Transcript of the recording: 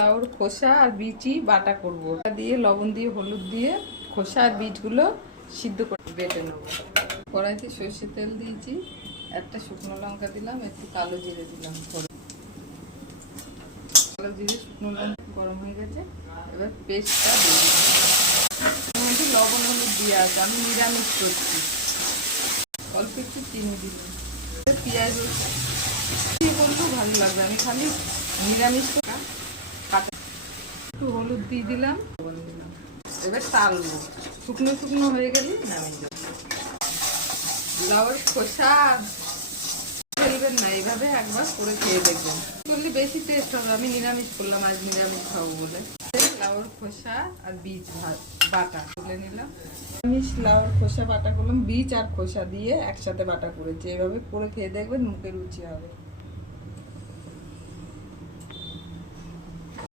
লাউর খোসা আর বিচি বাটা করবো, দিয়ে লবণ দিয়ে হলুদ দিয়ে খোসা আর বীজগুলো সিদ্ধ করে বেটে নেবো। কড়াইতে সর্ষের তেল দিয়েছি, একটা শুকনো লঙ্কা দিলাম, একটু কালো জিরে দিলাম। কালো জিরে শুকনো লঙ্কা গরম হয়ে গেছে, এবার পেস্টটা দিয়ে দিলাম। মধ্যে লবণ হলুদ দিয়ে আছে, আমি নিরামিষ করছি। অল্প একটু চিনি দিলাম, পেঁয়াজ করলেও ভালো লাগবে, আমি খালি নিরামিষ কাটা। একটু হলুদ দিয়ে দিলাম, লবণ দিলাম। এবার তালবো, শুকনো শুকনো হয়ে গেলে নামিয়ে দেবো। লাউয়ের খোসা ফেলবেন না, এইভাবে একবার করে খেয়ে দেখবেন, করলে বেশি টেস্ট হবে। আমি নিরামিষ করলাম, আজ নিরামিষ খাবো বলে। লাউয়ের খোসা আর বীজ বাটা তুলে নিলাম। নিরামিষ লাউয়ের খোসা বাটা করলাম, বীজ আর খোসা দিয়ে একসাথে বাটা করেছি। এভাবে করে খেয়ে দেখবেন, মুখে রুচি হবে।